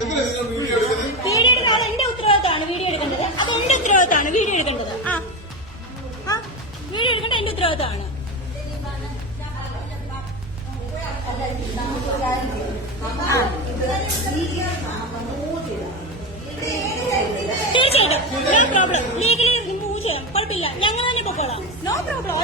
Video എടുക്കുന്നത് എന്റെ ഉത്തരവാദിത്തമാണ്. വീഡിയോ എടുക്കേണ്ടത് അത് എന്റെ ഉത്തരവാദിത്തമാണ്. വീഡിയോ എടുക്കേണ്ടത് വീഡിയോ എടുക്കേണ്ടത് എന്റെ ഉത്തരവാദിത്തമാണ്. തീർച്ചയായിട്ടും നോ പ്രോബ്ലം. ലീഗലി റിമൂവ് ചെയ്യാം, കുഴപ്പമില്ല. ഞങ്ങൾ തന്നെ പൊക്കോളാം. No problem.